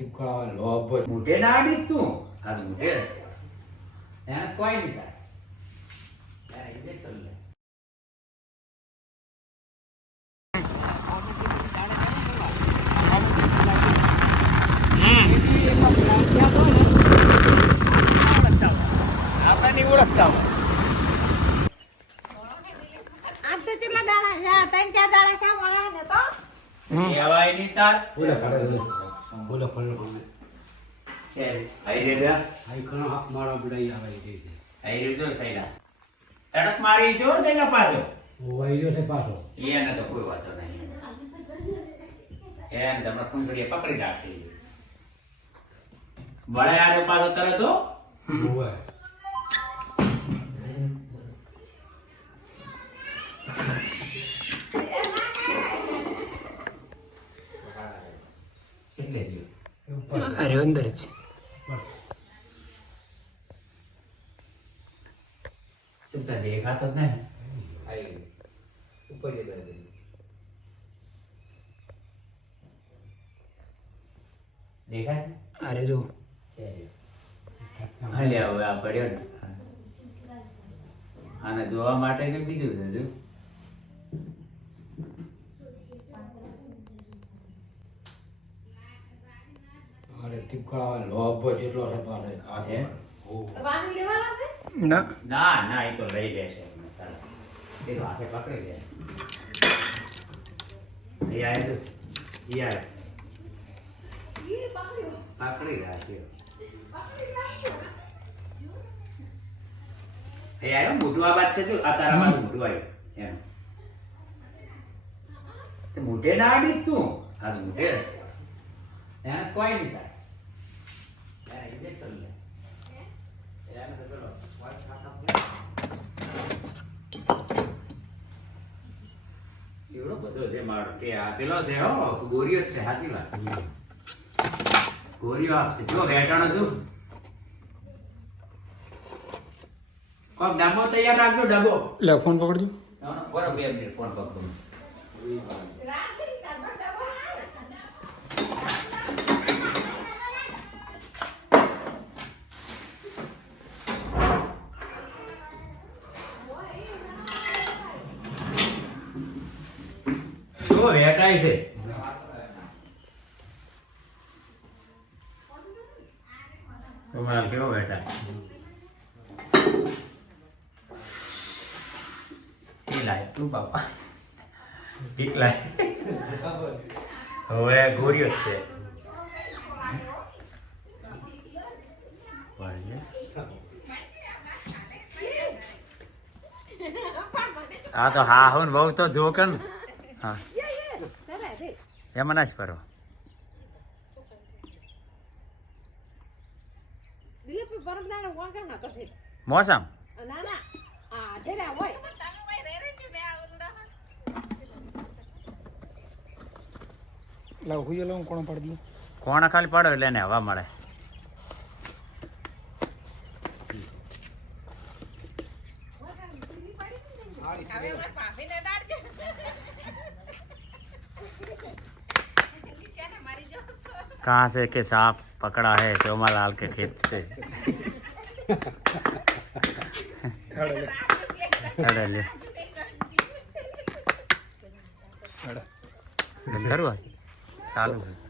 ટીપકા લોભ મોઢે ના આડીશ તું હા તો મોઢે એને કોઈ નહીં થાય યાર ઇન્જેક્શન લે આપણે નહીં ઓળખતા કહેવાય નહીં તાર બોલો ફળ છે આઈ રે જા આઈ ઘણો હાથ મારો બડાઈ આવે છે આઈ રે જો સૈના તડક મારી છો સૈના પાછો વાયરો છે પાછો એને તો કોઈ વાતો નહીં એને તમને ફૂંસડીએ પકડી રાખશે વળે આડે પાછો તરત હો ઓય કેટલે જો અરે અંદર જ સિમ્પલ દેખાતો જ નહીં આઈ ઉપર જતો દેખાય અરે જો છે હાલે હવે આ પડ્યો ને આને જોવા માટે ને બીજું છે જો અરે ટીપકા લોભ જેટલો છે પાસે આ છે ઓ ના ના ના એ તો લઈ લેશે એ તો હાથે પકડી લે એ આય તો એ આય પકડી રાખ્યો એ આયો મોટું આ વાત છે તો આ તારામાં મોટું આવ્યું એમ તે મોઢે ના આડીશ તું હા તો મોઢે એને કોઈ નહીં થાય યાર ઇન્જેક્શન લે એને તો ચલો એવડો બધો છે મારો કે આ પેલો છે હો ગોરીઓ જ છે સાચી વાત ગોરીઓ આપશે જો વેટાણો જો કોક ડબ્બો તૈયાર રાખજો ડબ્બો લે ફોન પકડજો બરોબર 2 મિનિટ ફોન પકડો જો વેટાય છે તમારા કેવો વેટા લાય તું બાપા ઠીક લાય હવે ગોરીઓ જ છે હા તો હા હું બહુ તો જો કન હા એમાં ના જ ફરો મોસમ લાવ હુઈ લાવ કોણ પાડી દી કોણ ખાલી પાડો એટલે એને હવા મળે कहाँ से के सांप पकड़ा है सोमालाल के खेत से अरे ले चालू है